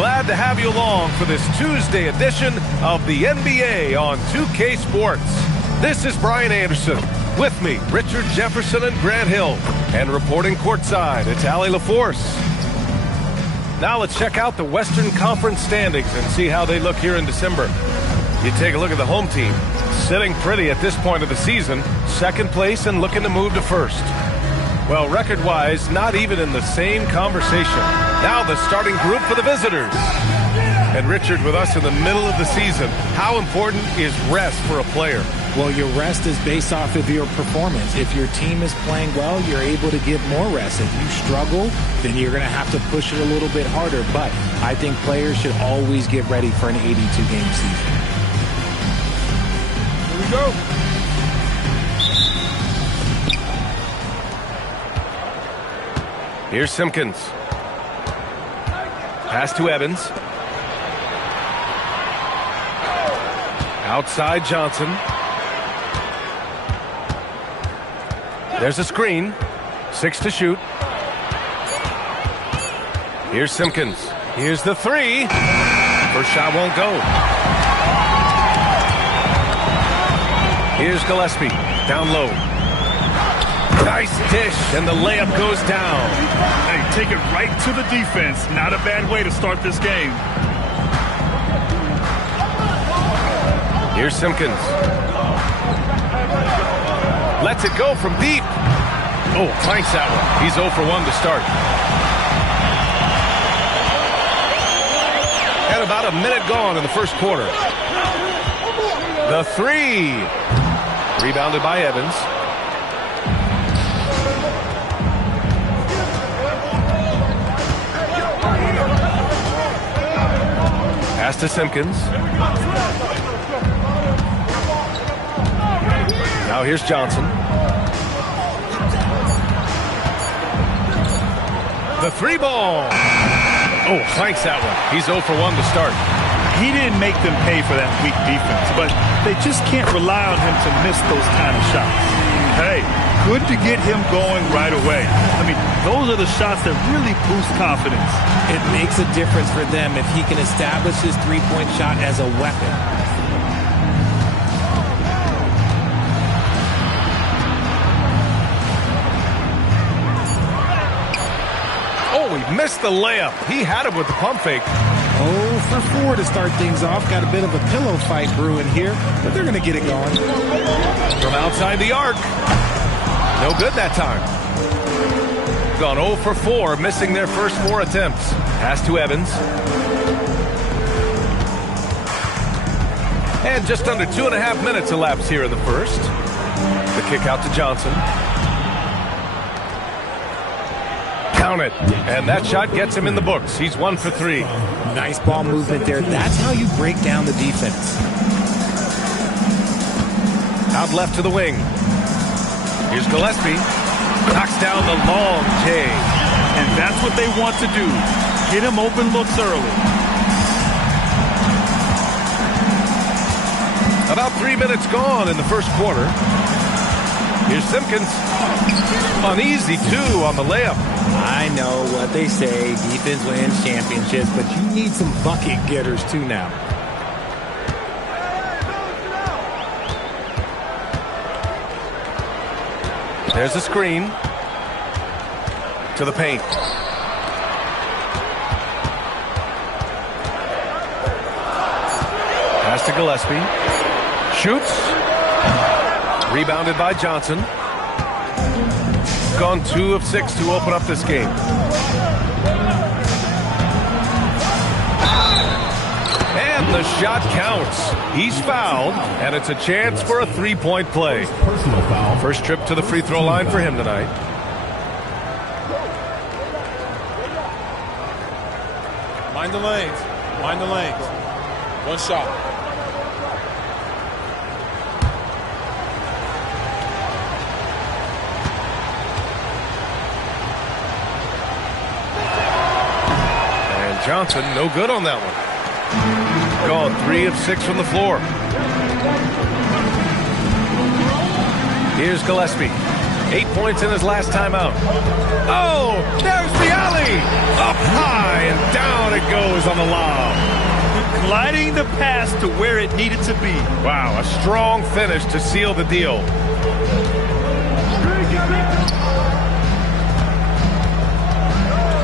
Glad to have you along for this Tuesday edition of the NBA on 2K Sports. This is Brian Anderson. With me, Richard Jefferson and Grant Hill. And reporting courtside, it's Allie LaForce. Now let's check out the Western Conference standings and see how they look here in December. You take a look at the home team. Sitting pretty at this point of the season. Second place and looking to move to first. Well, record-wise, not even in the same conversation. Now the starting group for the visitors. And Richard, with us in the middle of the season, how important is rest for a player? Well, your rest is based off of your performance. If your team is playing well, you're able to give more rest. If you struggle, then you're going to have to push it a little bit harder. But I think players should always get ready for an 82-game season. Here we go. Here's Simpkins. Pass to Evans. Outside Johnson. There's a screen. 6 to shoot. Here's Simpkins. Here's the three. First shot won't go. Here's Gillespie. Down low. Nice dish, and the layup goes down. Hey, take it right to the defense. Not a bad way to start this game. Here's Simpkins. Lets it go from deep. Oh, flanks that one. He's 0 for 1 to start. And about a minute gone in the first quarter. The three. Rebounded by Evans. Pass to Simpkins. Now here's Johnson. The three ball. Oh, flanks that one. He's 0 for 1 to start. He didn't make them pay for that weak defense, but they just can't rely on him to miss those kind of shots. Hey, good to get him going right away. I mean, those are the shots that really boost confidence. It makes a difference for them if he can establish his three-point shot as a weapon. Oh, he missed the layup. He had it with the pump fake. 0 for 4 to start things off. Got a bit of a pillow fight brewing here, but they're going to get it going. From outside the arc. No good that time. Gone 0 for 4, missing their first 4 attempts. Pass to Evans. And just under 2.5 minutes elapsed here in the first. The kick out to Johnson. Count it. And that shot gets him in the books. He's 1 for 3. Nice ball movement there. That's how you break down the defense. Out left to the wing. Here's Gillespie. Knocks down the long J. And that's what they want to do. Get him open looks early. About 3 minutes gone in the first quarter. Here's Simpkins. Uneasy, too, on the layup. I know what they say. Defense wins championships, but you need some bucket getters, too, now. There's a screen. To the paint. Pass to Gillespie. Shoots. Rebounded by Johnson. Gone 2 of 6 to open up this game. And the shot counts. He's fouled, and it's a chance for a three-point play. Personal foul. First trip to the free throw line for him tonight. Mind the lanes. Mind the lanes. One shot. And Johnson, no good on that one. Gone 3 of 6 from the floor. Here's Gillespie. 8 points in his last time out. Oh, there's the alley. three. Up high and down it goes on the lob. Gliding the pass to where it needed to be. Wow, a strong finish to seal the deal.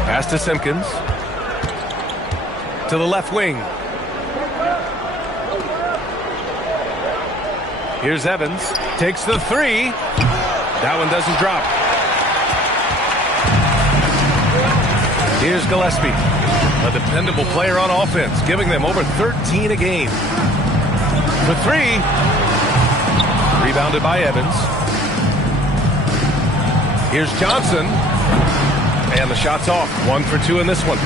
Pass to Simpkins. To the left wing. Here's Evans. Takes the three. That one doesn't drop. Here's Gillespie. A dependable player on offense, giving them over 13 a game. For three. Rebounded by Evans. Here's Johnson. And the shot's off. 1 for 2 in this one.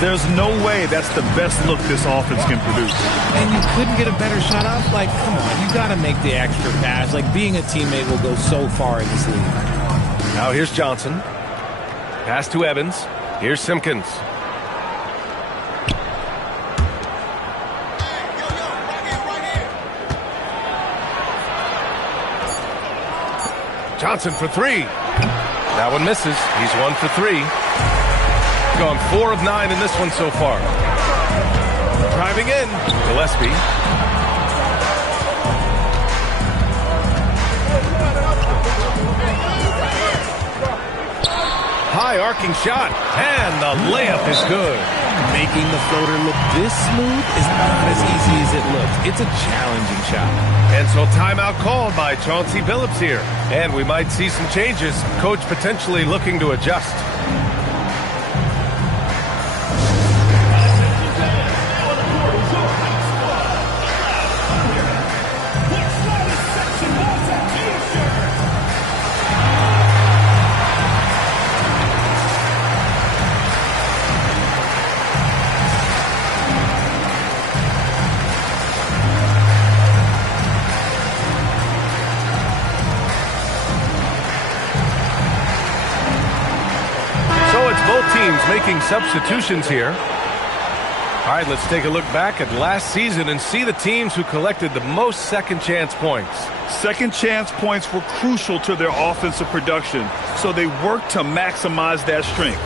There's no way that's the best look this offense can produce. And you couldn't get a better shot off? Like, come on, you got to make the extra pass. Like, being a teammate will go so far in this league. Now here's Johnson. Pass to Evans. Here's Simpkins. Johnson for three. That one misses. He's 1 for 3. Gone 4 of 9 in this one so far. Driving in, Gillespie. High arcing shot, and the layup is good. Making the floater look this smooth is not as easy as it looks. It's a challenging shot. And so timeout called by Chauncey Billups here. And we might see some changes. Coach potentially looking to adjust. Both teams making substitutions here. All right, let's take a look back at last season and see the teams who collected the most second chance points. Second chance points were crucial to their offensive production, so they worked to maximize that strength.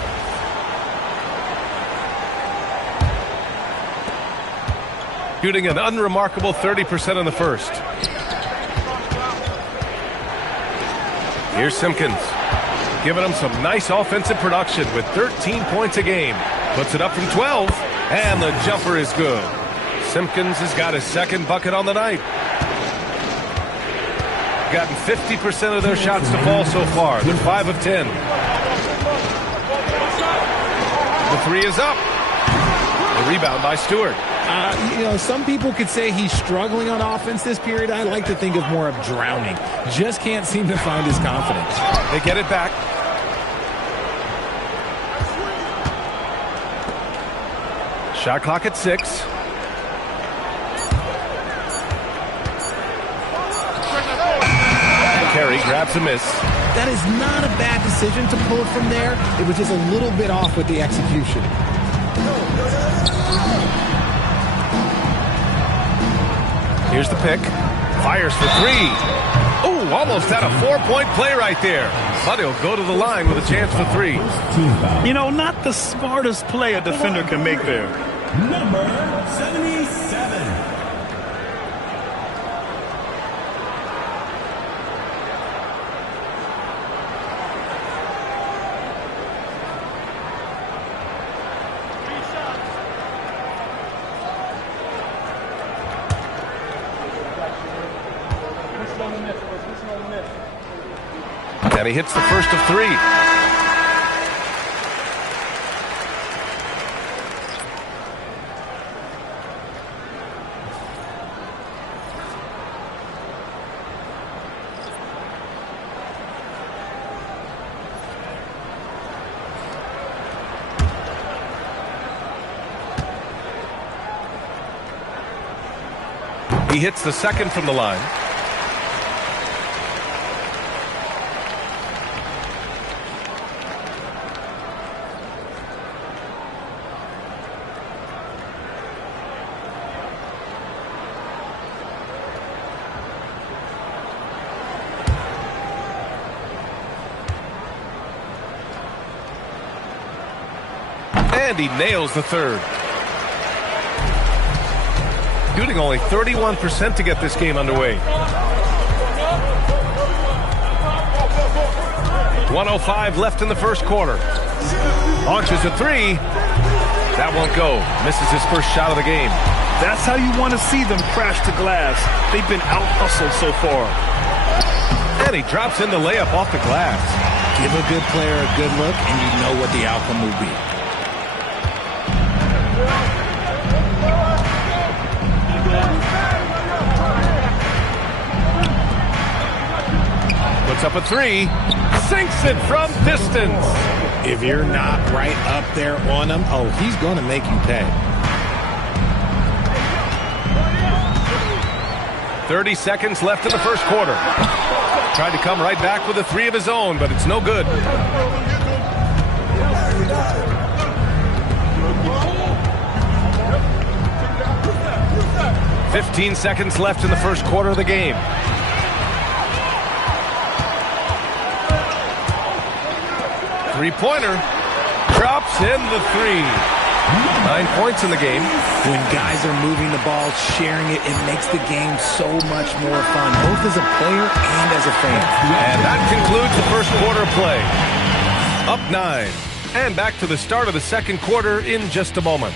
Shooting an unremarkable 30% in the first. Here's Simpkins. Giving them some nice offensive production with 13 points a game. Puts it up from 12, and the jumper is good. Simpkins has got his second bucket on the night. Gotten 50% of their shots to fall so far. They're 5 of 10. The three is up. The rebound by Stewart. Some people could say he's struggling on offense this period. I like to think of more of drowning. Just can't seem to find his confidence. They get it back. Shot clock at 6. Carey grabs a miss. That is not a bad decision to pull it from there. It was just a little bit off with the execution. Here's the pick. Fires for three. Oh, almost had a 4-point play right there. But he'll go to the line with a chance for three. Not the smartest play a defender can make there. Number 77. And he hits the first of 3. He hits the second from the line. And he nails the third. Shooting only 31% to get this game underway. 1:05 left in the first quarter. Launches a three. That won't go. Misses his first shot of the game. That's how you want to see them crash the glass. They've been out-hustled so far. And he drops in the layup off the glass. Give a good player a good look, and you know what the outcome will be. Puts up a three. Sinks it from distance. If you're not right up there on him, oh, he's going to make you pay. 30 seconds left in the first quarter. Tried to come right back with a three of his own, but it's no good. "15 seconds left in the first quarter of the game. Three-pointer. Drops in the three. 9 points in the game. When guys are moving the ball, sharing it, it makes the game so much more fun, both as a player and as a fan. And that concludes the first quarter play. Up 9. And back to the start of the second quarter in just a moment.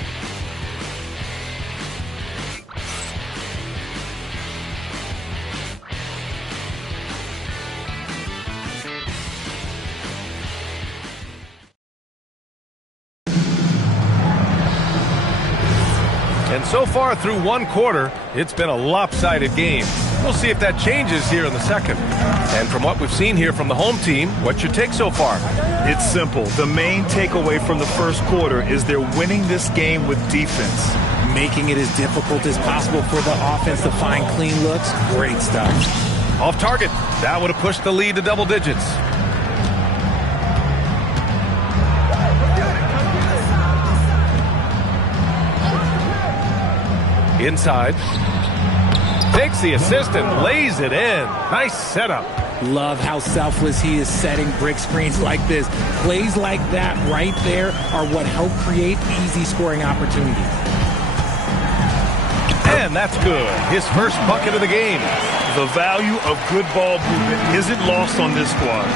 And so far through one quarter, it's been a lopsided game. We'll see if that changes here in the second. And from what we've seen here from the home team, what's your take so far? It's simple. The main takeaway from the first quarter is they're winning this game with defense. Making it as difficult as possible for the offense to find clean looks. Great stuff. Off target. That would have pushed the lead to double digits. Inside. Takes the assist and lays it in. Nice setup. Love how selfless he is setting brick screens like this. Plays like that right there are what help create easy scoring opportunities. And that's good. His first bucket of the game. The value of good ball movement isn't lost on this squad.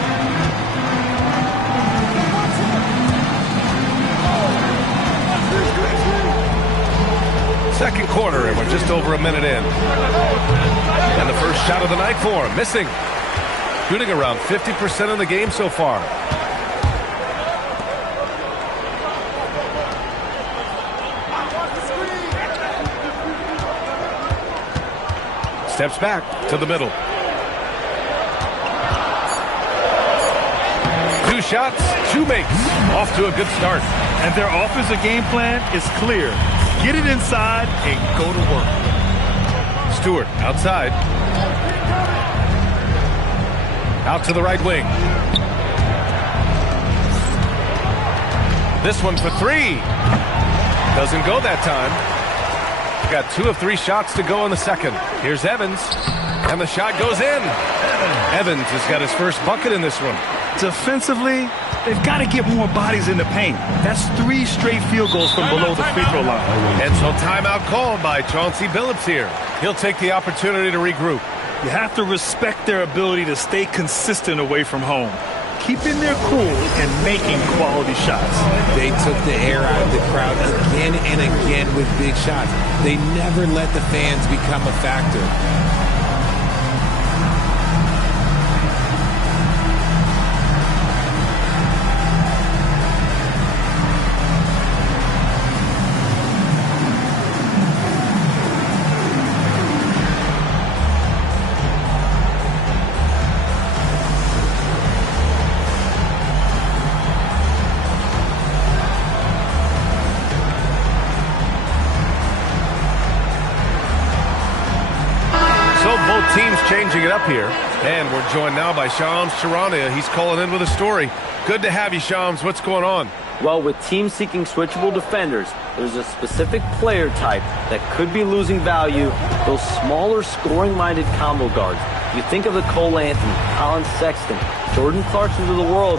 Second quarter, and we're just over a minute in. And the first shot of the night for him, missing. Shooting around 50% of the game so far. Steps back to the middle. 2 shots, 2 makes. Off to a good start. And their offensive game plan is clear. Get it inside and go to work. Stewart outside. Out to the right wing. This one for 3. Doesn't go that time. Got 2 of 3 shots to go in the second. Here's Evans. And the shot goes in. Evans has got his first bucket in this one. Defensively, they've got to get more bodies in the paint. That's 3 straight field goals from below the free throw line. And so timeout called by Chauncey Billups here. He'll take the opportunity to regroup. You have to respect their ability to stay consistent away from home, keeping their cool and making quality shots. They took the air out of the crowd again and again with big shots. They never let the fans become a factor. Teams changing it up here. And we're joined now by Shams Charania. He's calling in with a story. Good to have you, Shams. What's going on? Well, with teams seeking switchable defenders, there's a specific player type that could be losing value, those smaller scoring-minded combo guards. You think of the Cole Anthony, Colin Sexton, Jordan Clarksons of the world.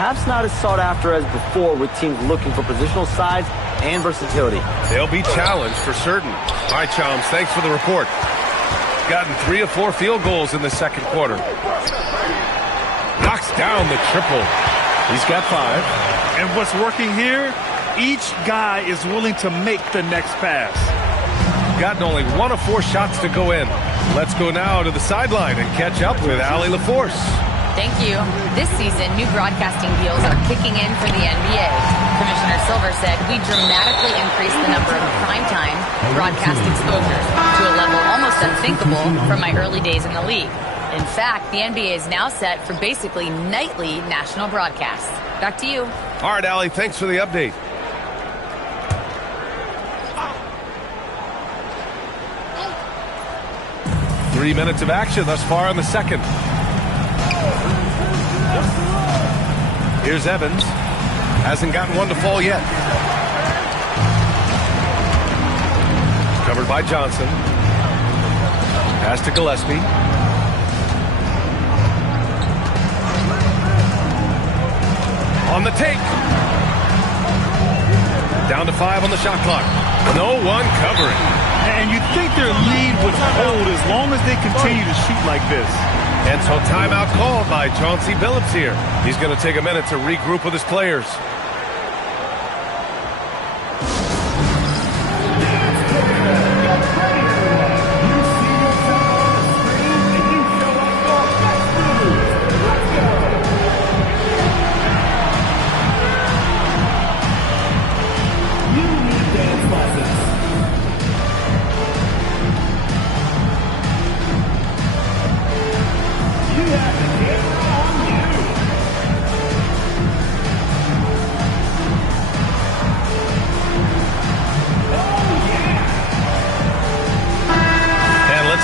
perhaps not as sought after as before with teams looking for positional size and versatility. They'll be challenged for certain. All right, Chums, thanks for the report. Gotten 3 of 4 field goals in the second quarter. Knocks down the triple. He's got 5. And what's working here, each guy is willing to make the next pass. Gotten only 1 of 4 shots to go in. Let's go now to the sideline and catch up with Allie LaForce. Thank you. This season, new broadcasting deals are kicking in for the NBA. Commissioner Silver said we dramatically increased the number of primetime broadcast exposures to a level almost unthinkable from my early days in the league. In fact, the NBA is now set for basically nightly national broadcasts. Back to you. All right, Allie, thanks for the update. Three minutes of action thus far in the second. Here's Evans. Hasn't gotten one to fall yet. Covered by Johnson. Pass to Gillespie. On the take. Down to 5 on the shot clock. No one covering. And you think their lead would hold as long as they continue to shoot like this. And so timeout called by Chauncey Billups here. He's going to take a minute to regroup with his players.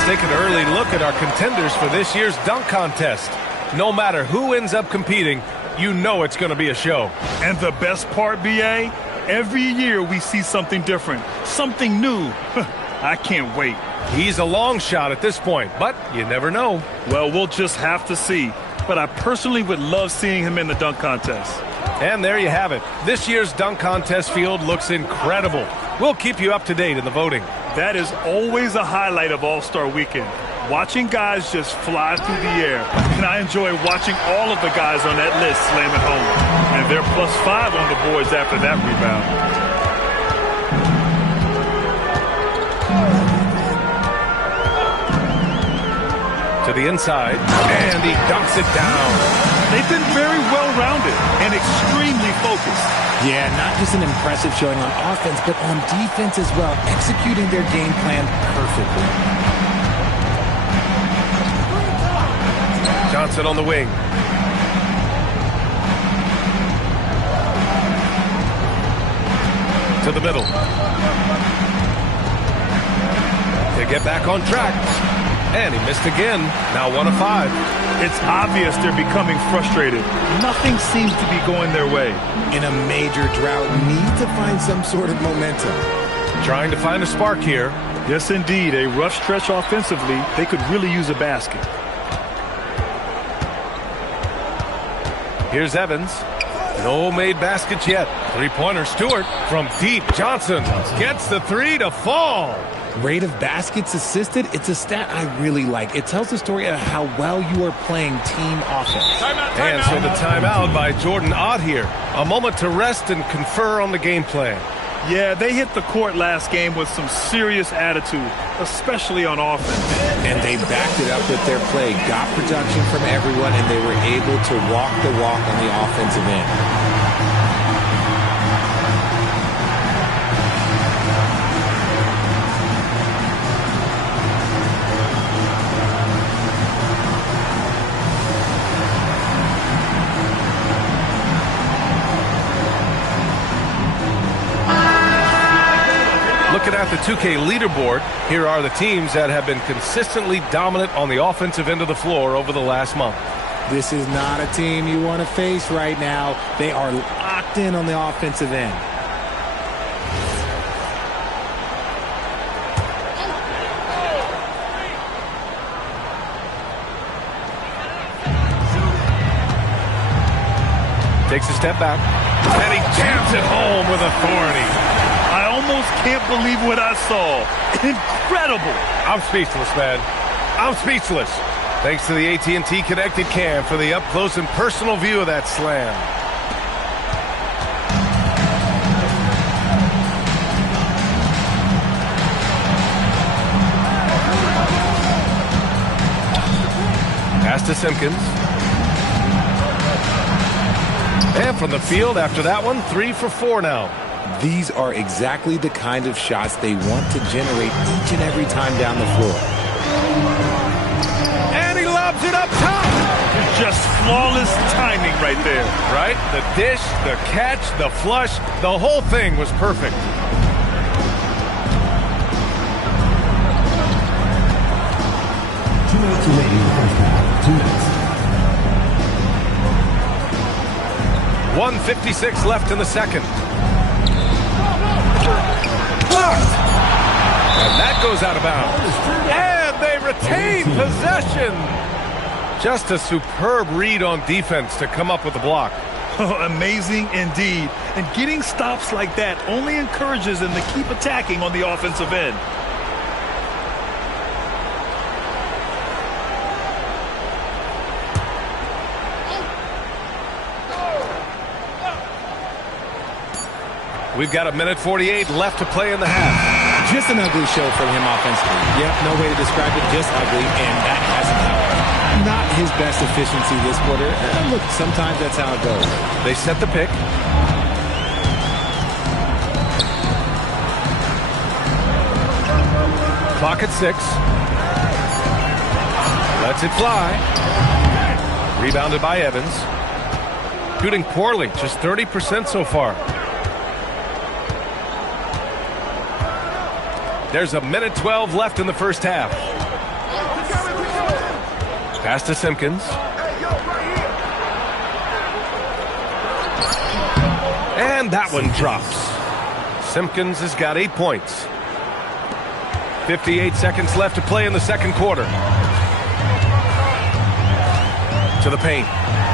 Take an early look at our contenders for this year's dunk contest. No matter who ends up competing, you know it's going to be a show. And the best part, B.A., every year we see something different, something new. I can't wait. He's a long shot at this point, but you never know. Well, we'll just have to see. But I personally would love seeing him in the dunk contest. And there you have it. This year's dunk contest field looks incredible. We'll keep you up to date in the voting. That is always a highlight of All-Star Weekend. Watching guys just fly through the air. And I enjoy watching all of the guys on that list slam it home. And they're +5 on the boards after that rebound. To the inside, and he dunks it down. They've been very well-rounded and extremely focused. Yeah, not just an impressive showing on offense, but on defense as well, executing their game plan perfectly. Johnson on the wing. To the middle. To get back on track. And he missed again. Now 1 of 5. It's obvious they're becoming frustrated. Nothing seems to be going their way. In a major drought, need to find some sort of momentum. Trying to find a spark here. Yes, indeed. A rough stretch offensively. They could really use a basket. Here's Evans. No made baskets yet. Three-pointer Stewart from deep. Johnson gets the 3 to fall. Rate of baskets assisted, it's a stat I really like. It tells the story of how well you are playing team offense. And so the timeout by Jordan Ott here. A moment to rest and confer on the game plan. Yeah, they hit the court last game with some serious attitude, especially on offense. And they backed it up with their play, got production from everyone, and they were able to walk the walk on the offensive end. Looking at the 2K leaderboard, here are the teams that have been consistently dominant on the offensive end of the floor over the last month. This is not a team you want to face right now. They are locked in on the offensive end. Takes a step back, and he jams it home with authority. I almost can't believe what I saw. Incredible. I'm speechless, man. I'm speechless. Thanks to the AT&T Connected Cam for the up-close and personal view of that slam. Pass to Simpkins. And from the field after that one, 3 for 4 now. These are exactly the kind of shots they want to generate each and every time down the floor. And he lobs it up top. Just flawless timing right there. Right? The dish, the catch, the flush, the whole thing was perfect. Two minutes remaining in the first half. 2 minutes. 1:56 left in the second. Blocked! And that goes out of bounds. And they retain possession. Just a superb read on defense to come up with the block. Amazing indeed. And getting stops like that only encourages them to keep attacking on the offensive end. We've got 1:48 left to play in the half. Just an ugly show from him offensively. Yep, no way to describe it, just ugly, and that hasn't helped. Not his best efficiency this quarter. Look, sometimes that's how it goes. They set the pick. Clock at 6. Lets it fly. Rebounded by Evans. Shooting poorly, just 30% so far. There's 1:12 left in the first half. Pass to Simpkins. And that one drops. Simpkins has got 8 points. 58 seconds left to play in the second quarter. To the paint.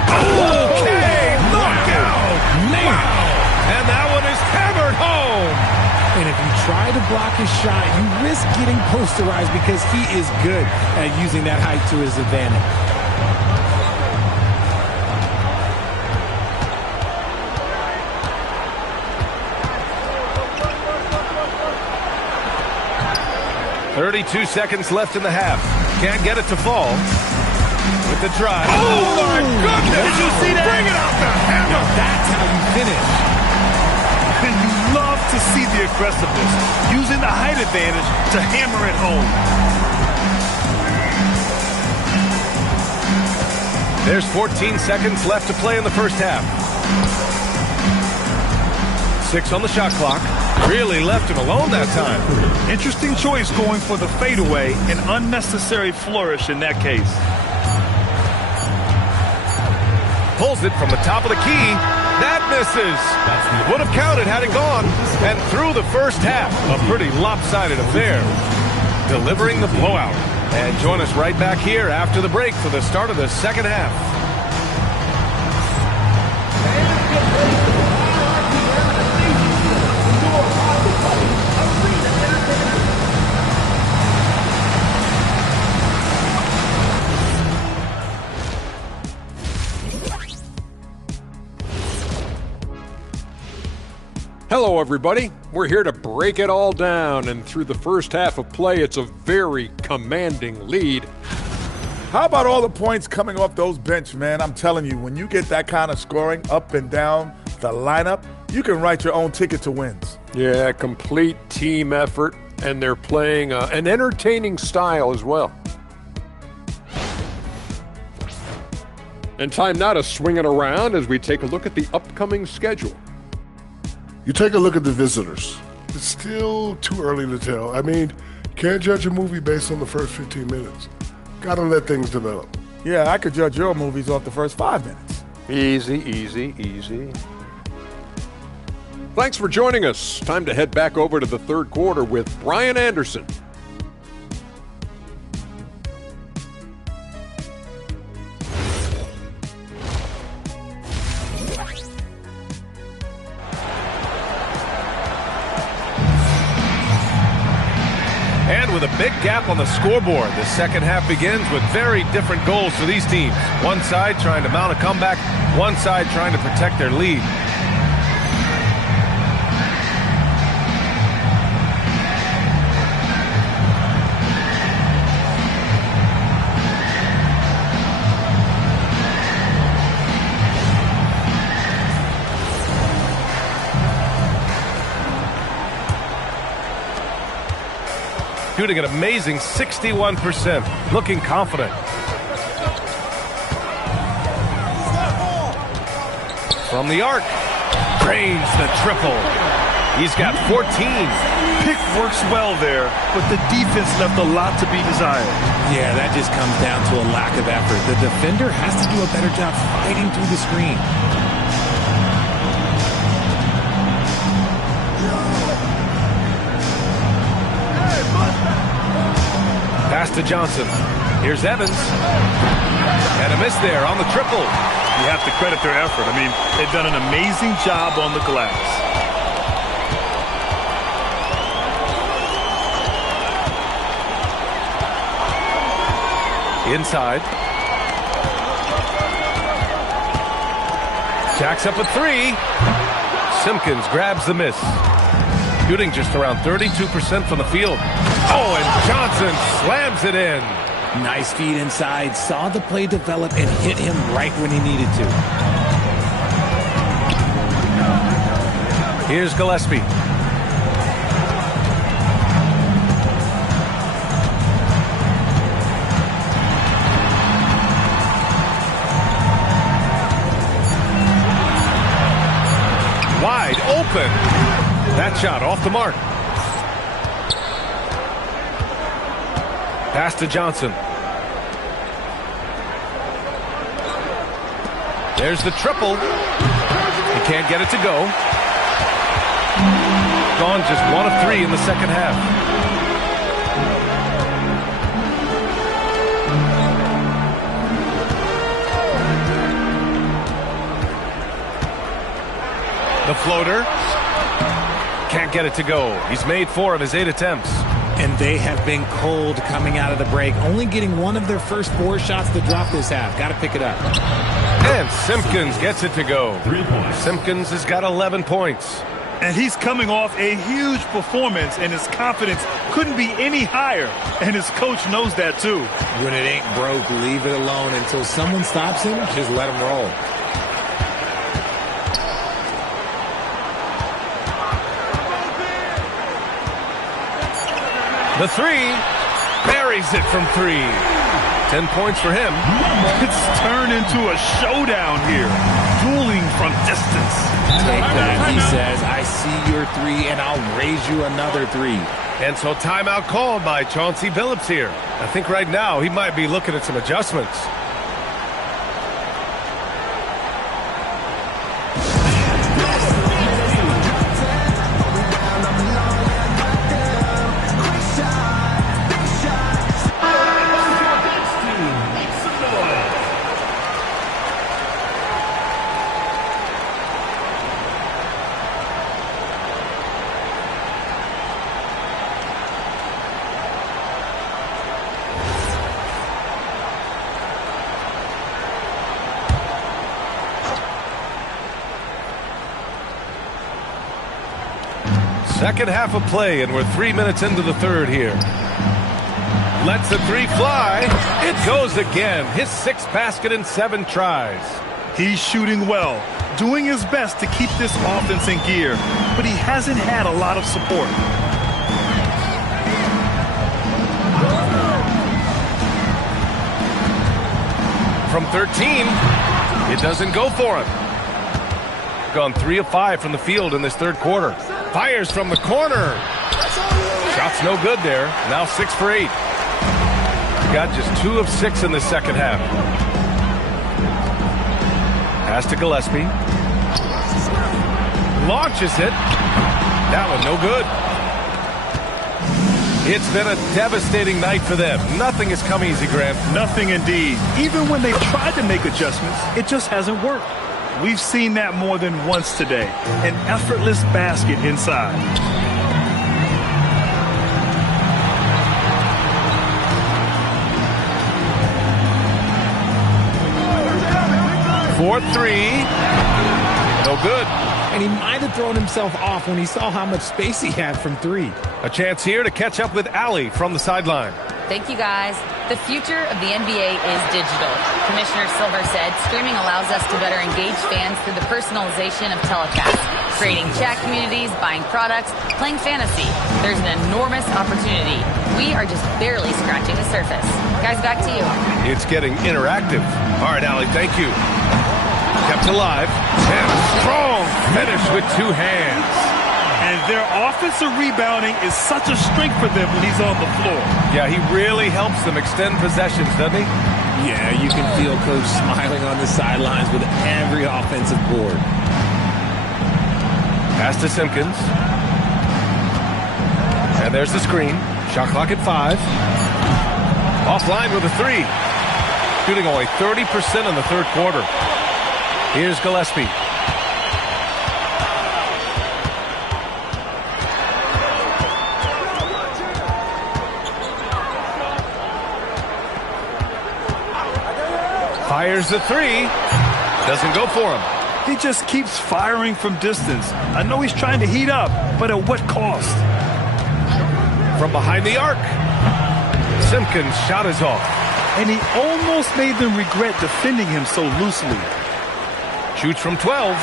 Okay, knockout! Wow! And that one is hammered home. And if you try to block his shot, you risk getting posterized because he is good at using that height to his advantage. .32 seconds left in the half. Can't get it to fall. With the drive. Oh, my goodness! Did you see that? Bring it out the hammer! Now that's how you finish. And you love to see the aggressiveness, using the height advantage to hammer it home. There's 14 seconds left to play in the first half. 6 on the shot clock. Really left him alone that time. Interesting choice going for the fadeaway, an unnecessary flourish in that case. Pulls it from the top of the key. That misses. Would have counted had it gone. And through the first half, a pretty lopsided affair. Delivering the blowout. And join us right back here after the break for the start of the second half. Hello, everybody. We're here to break it all down, and through the first half of play, it's a very commanding lead. How about all the points coming off those bench, man? I'm telling you, when you get that kind of scoring up and down the lineup, you can write your own ticket to wins. Yeah, complete team effort, and they're playing an entertaining style as well. And time now to swing it around as we take a look at the upcoming schedule. You take a look at the visitors. It's still too early to tell. I mean, can't judge a movie based on the first 15 minutes. Got to let things develop. Yeah, I could judge your movies off the first 5 minutes. Easy, easy, easy. Thanks for joining us. Time to head back over to the third quarter with Brian Anderson. And with a big gap on the scoreboard, the second half begins with very different goals for these teams. One side trying to mount a comeback, one side trying to protect their lead. Shooting an amazing 61%, looking confident. From the arc, drains the triple. He's got 14. Pick works well there, but the defense left a lot to be desired. Yeah, that just comes down to a lack of effort. The defender has to do a better job fighting through the screen. Pass to Johnson. Here's Evans. And a miss there on the triple. You have to credit their effort. I mean, they've done an amazing job on the glass. Inside. Jacks up a three. Simpkins grabs the miss. Shooting just around 32% from the field. Oh, and Johnson slams it in. Nice feed inside. Saw the play develop and hit him right when he needed to. Here's Gillespie. Wide open. That shot off the mark. Pass to Johnson. There's the triple. He can't get it to go. Gone just 1 of 3 in the second half. The floater. Can't get it to go. He's made 4 of his 8 attempts. And they have been cold coming out of the break, only getting 1 of their first 4 shots to drop this half. Got to pick it up. And Simpkins gets it to go. Simpkins has got 11 points. And he's coming off a huge performance, and his confidence couldn't be any higher. And his coach knows that, too. When it ain't broke, leave it alone. Until someone stops him, just let him roll. The three, buries it from 3. 10 points for him. It's turned into a showdown here. Dueling from distance. Take that, he says. I see your 3, and I'll raise you another 3. And so timeout called by Chauncey Billups here. I think right now he might be looking at some adjustments. Second half of play, and we're 3 minutes into the third here. Lets the 3 fly. It goes again. His 6th basket in 7 tries. He's shooting well, doing his best to keep this offense in gear, but he hasn't had a lot of support. From 13, it doesn't go for him. Gone 3 of 5 from the field in this third quarter. Fires from the corner. Shot's no good there. Now 6 for 8. Got just 2 of 6 in the second half. Pass to Gillespie. Launches it. That one no good. It's been a devastating night for them. Nothing has come easy, Grant. Nothing indeed. Even when they've tried to make adjustments, it just hasn't worked. We've seen that more than once today. An effortless basket inside. for three. No good. And he might have thrown himself off when he saw how much space he had from three. A chance here to catch up with Allie from the sideline. Thank you, guys. The future of the NBA is digital. Commissioner Silver said streaming allows us to better engage fans through the personalization of telecasts, creating chat communities, buying products, playing fantasy. There's an enormous opportunity. We are just barely scratching the surface. Guys, back to you. It's getting interactive. All right, Allie, thank you. Kept alive. And a strong finish with two hands. And their offensive rebounding is such a strength for them when he's on the floor. Yeah, he really helps them extend possessions, doesn't he? Yeah, you can feel Coach smiling on the sidelines with every offensive board. Pass to Simpkins. And there's the screen. Shot clock at 5. Offline with a 3. Shooting only 30% in the third quarter. Here's Gillespie. Fires the 3. Doesn't go for him. He just keeps firing from distance. I know he's trying to heat up, but at what cost? From behind the arc. Simpkins' shot is off. And he almost made them regret defending him so loosely. Shoots from 12.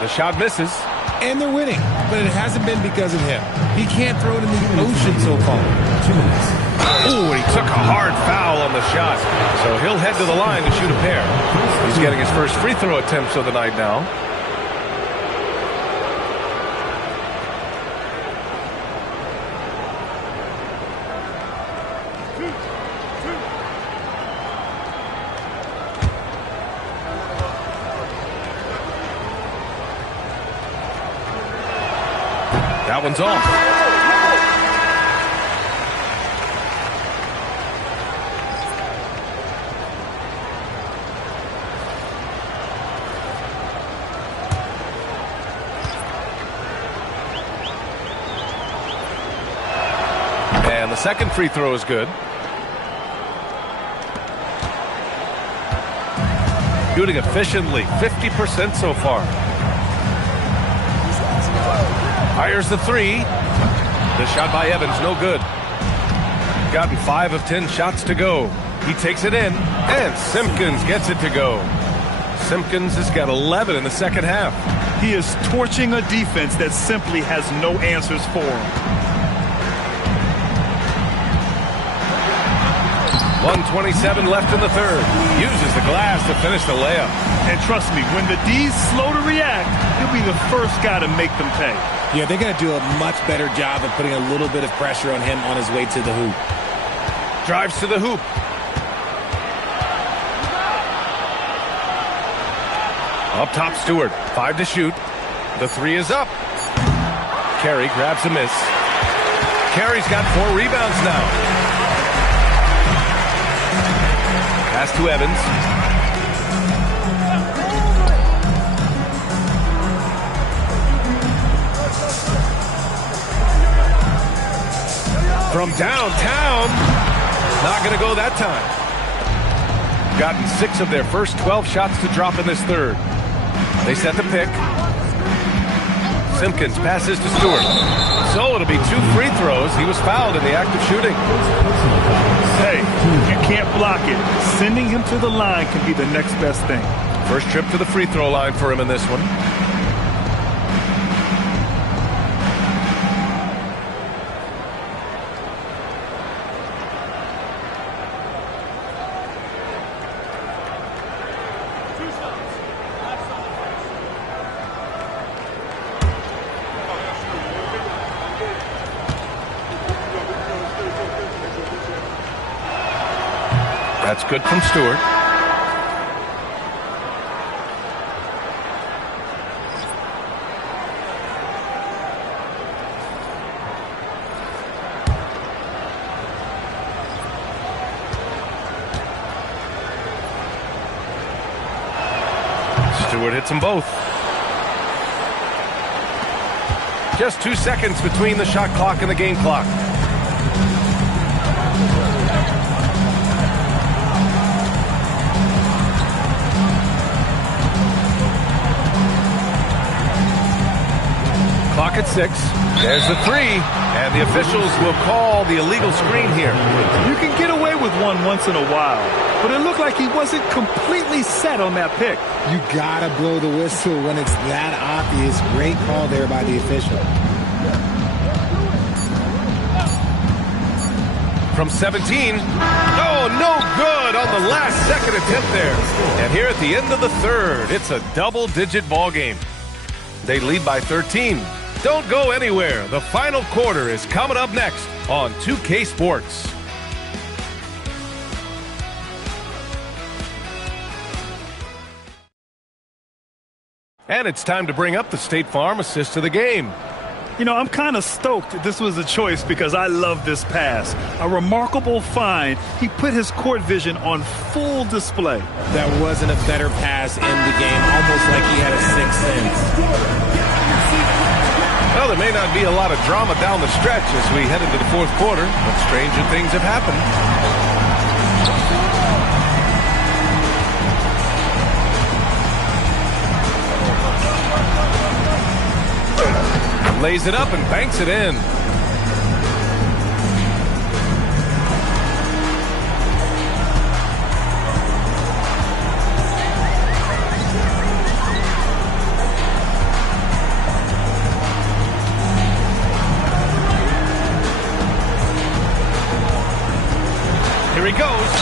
The shot misses. And they're winning, but it hasn't been because of him. He can't throw it in the ocean so far. 2 minutes. Ooh, and he took a hard foul on the shot. So he'll head to the line to shoot a pair. He's getting his first free throw attempts of the night now. That one's off. And the second free throw is good. Shooting efficiently, 50% so far. Fires the 3. The shot by Evans, no good. Gotten 5 of 10 shots to go. He takes it in, and Simpkins gets it to go. Simpkins has got 11 in the second half. He is torching a defense that simply has no answers for him. 1:27 left in the third. Uses the glass to finish the layup. And trust me, when the D's slow to react, he'll be the first guy to make them pay. Yeah, they're going to do a much better job of putting a little bit of pressure on him on his way to the hoop. Drives to the hoop. Up top, Stewart. 5 to shoot. The 3 is up. Carey grabs a miss. Carey's got 4 rebounds now. Pass to Evans. From downtown. Not going to go that time. Gotten 6 of their first 12 shots to drop in this third. They set the pick. Simpkins passes to Stewart. So it'll be 2 free throws. He was fouled in the act of shooting. Hey, you can't block it. Sending him to the line can be the next best thing. First trip to the free throw line for him in this one. That's good from Stewart. Stewart hits them both. Just 2 seconds between the shot clock and the game clock. Clock at 6. There's the 3. And the officials will call the illegal screen here. You can get away with one once in a while, but it looked like he wasn't completely set on that pick. You gotta blow the whistle when it's that obvious. Great call there by the official. From 17. Oh, no good on the last second attempt there. And here at the end of the third, it's a double-digit ball game. They lead by 13. Don't go anywhere. The final quarter is coming up next on 2K Sports. And it's time to bring up the State Farm assist to the game. You know, I'm kind of stoked this was a choice because I love this pass. A remarkable find. He put his court vision on full display. That wasn't a better pass in the game, almost like he had a sixth sense. Well, there may not be a lot of drama down the stretch as we head into the fourth quarter, but stranger things have happened. Lays it up and banks it in. Here he goes.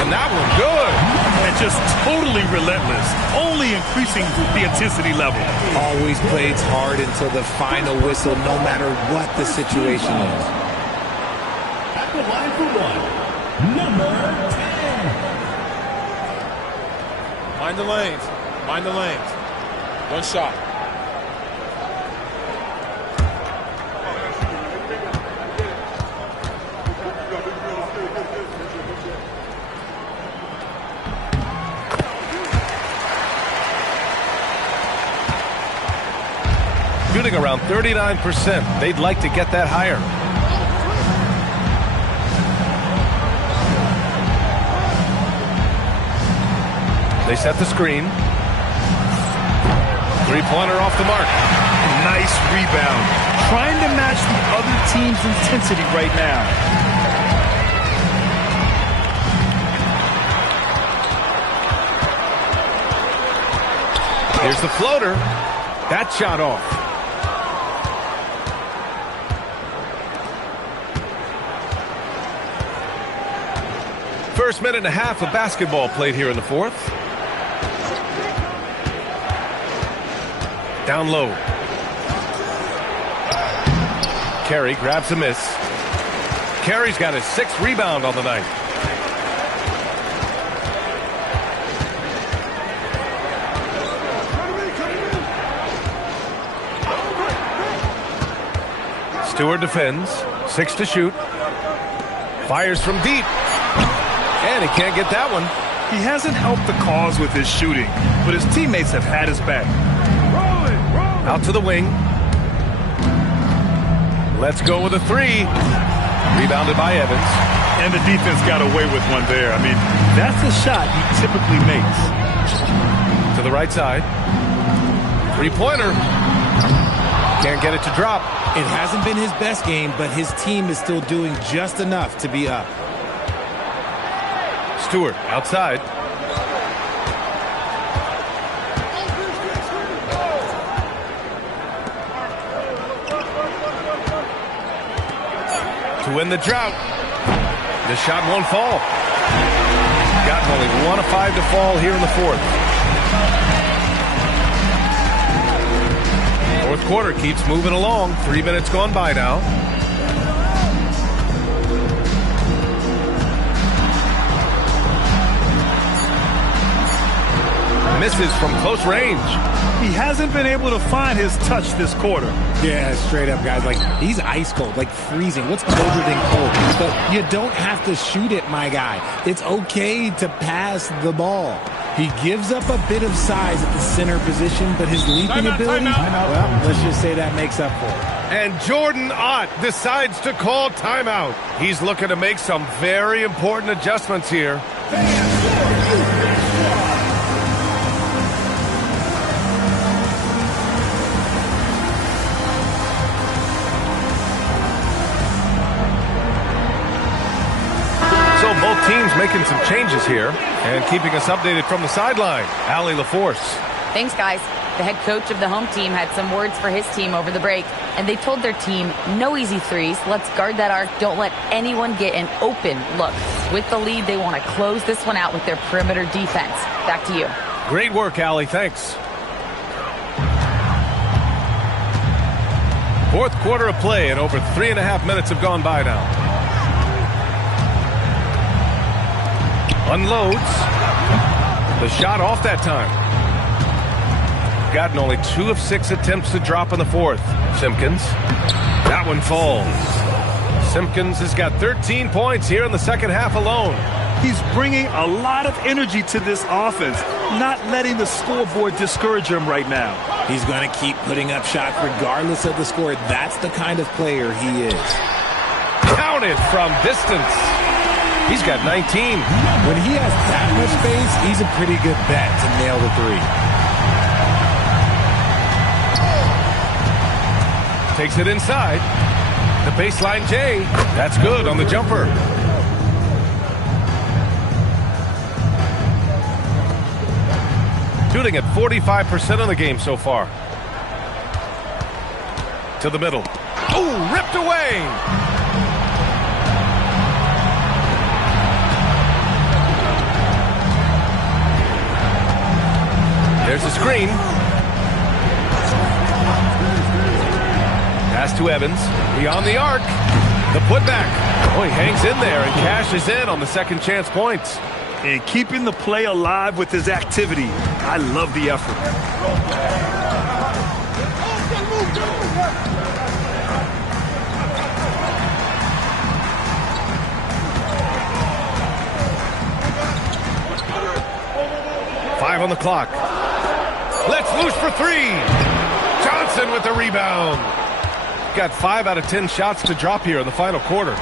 And that one good. And just totally relentless, only increasing the intensity level. Always plays hard until the final whistle, no matter what the situation is. At the line for one, number 10. Mind the lanes. Mind the lanes. One shot. Shooting around 39%. They'd like to get that higher. They set the screen. Three-pointer off the mark. Nice rebound. Trying to match the other team's intensity right now. Here's the floater. That shot off. First minute and a half of basketball played here in the fourth. Down low. Carey grabs a miss. Carey's got his sixth rebound on the night. Stewart defends. 6 to shoot. Fires from deep. And he can't get that one. He hasn't helped the cause with his shooting, but his teammates have had his back. Out to the wing. Let's go with a three. Rebounded by Evans. And the defense got away with one there. I mean, that's a shot he typically makes. To the right side. Three-pointer. Can't get it to drop. It hasn't been his best game, but his team is still doing just enough to be up. Stewart outside. To win the drought. The shot won't fall. Gotten only 1 of 5 to fall here in the fourth. Fourth quarter keeps moving along. 3 minutes gone by now. Misses from close range. He hasn't been able to find his touch this quarter. Yeah, straight up, guys. Like, he's ice cold, like freezing. What's colder than cold? But you don't have to shoot it, my guy. It's okay to pass the ball. He gives up a bit of size at the center position, but his leaping ability, well, let's just say that makes up for it. And Jordan Ott decides to call timeout. He's looking to make some very important adjustments here. Both teams making some changes here and keeping us updated from the sideline. Allie LaForce. Thanks, guys. The head coach of the home team had some words for his team over the break, and they told their team, no easy threes. Let's guard that arc. Don't let anyone get an open look. With the lead, they want to close this one out with their perimeter defense. Back to you. Great work, Allie. Thanks. Fourth quarter of play, and over 3.5 minutes have gone by now. Unloads. The shot off that time. Gotten only 2 of 6 attempts to drop in the fourth. Simpkins. That one falls. Simpkins has got 13 points here in the second half alone. He's bringing a lot of energy to this offense, not letting the scoreboard discourage him right now. He's going to keep putting up shots regardless of the score. That's the kind of player he is. Counted from distance. He's got 19. When he has that much space, he's a pretty good bet to nail the three. Takes it inside. The baseline J. That's good on the jumper. Shooting at 45% of the game so far. To the middle. Oh, ripped away. There's the screen. Pass to Evans. Beyond the arc. The putback. Oh, he hangs in there and cashes in on the second chance points. And keeping the play alive with his activity. I love the effort. Five on the clock. Let's loose for three. Johnson with the rebound. Got 5 out of 10 shots to drop here in the final quarter.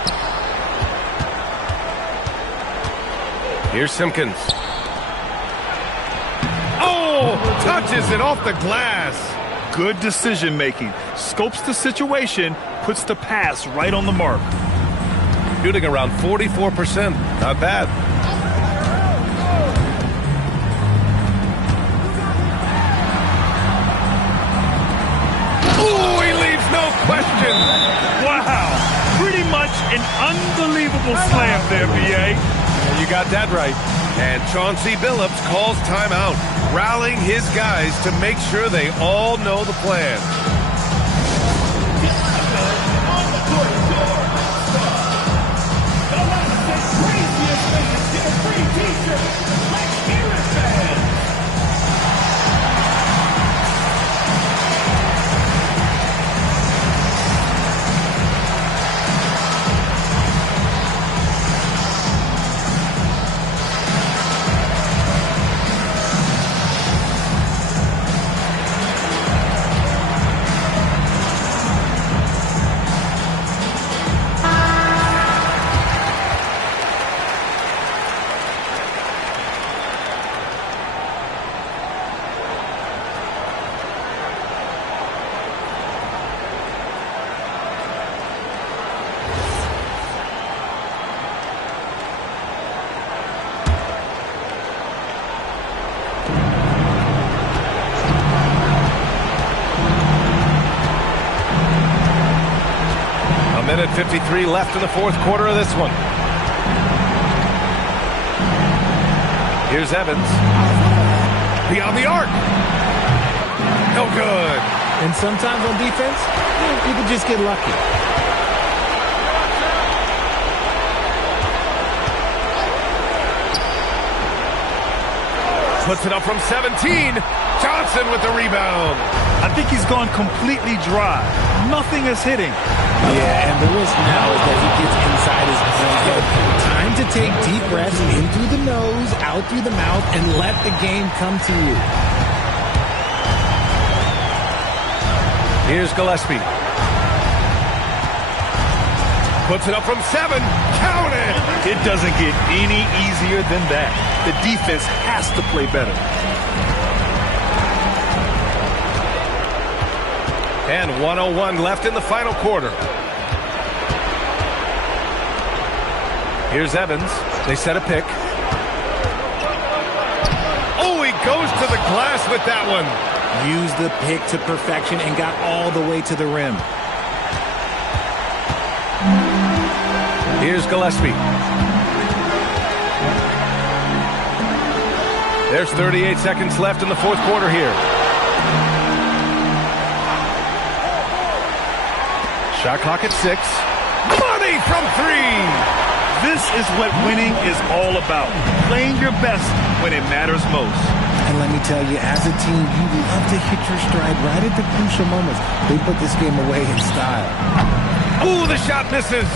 Here's Simpkins. Oh, touches it off the glass. Good decision making. Scopes the situation, puts the pass right on the mark. Shooting around 44%. Not bad. Oh, he leaves no question. Wow. Pretty much an unbelievable slam there, B.A. You got that right. And Chauncey Billups calls timeout, rallying his guys to make sure they all know the plan. Minute 53 left in the fourth quarter of this one. Here's Evans. Beyond the arc. No good. And sometimes on defense, you can just get lucky. Puts it up from 17. Johnson with the rebound. I think he's gone completely dry. Nothing is hitting. Yeah, and the risk now is that he gets inside his own head. Time to take deep breaths in through the nose, out through the mouth, and let the game come to you. Here's Gillespie. Puts it up from 7. Count it! It doesn't get any easier than that. The defense has to play better. And 1:01 left in the final quarter. Here's Evans. They set a pick. Oh, he goes to the glass with that one. Used the pick to perfection and got all the way to the rim. Here's Gillespie. There's 38 seconds left in the fourth quarter here. Shot clock at 6. Money from 3. This is what winning is all about. Playing your best when it matters most. And let me tell you, as a team, you love to hit your stride right at the crucial moments. They put this game away in style. Ooh, the shot misses.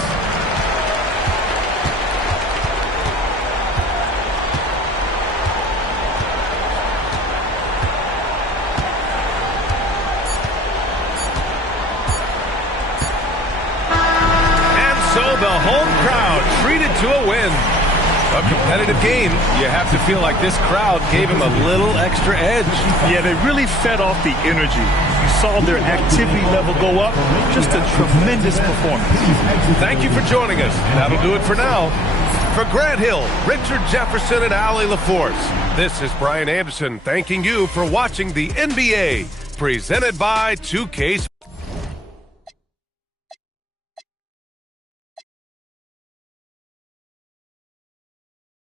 The home crowd treated to a win. A competitive game. You have to feel like this crowd gave him a little extra edge. Yeah, they really fed off the energy. You saw their activity level go up. Just a tremendous performance. Thank you for joining us. That'll do it for now. For Grant Hill, Richard Jefferson, and Allie LaForce, this is Brian Anderson thanking you for watching the NBA, presented by 2K Sports.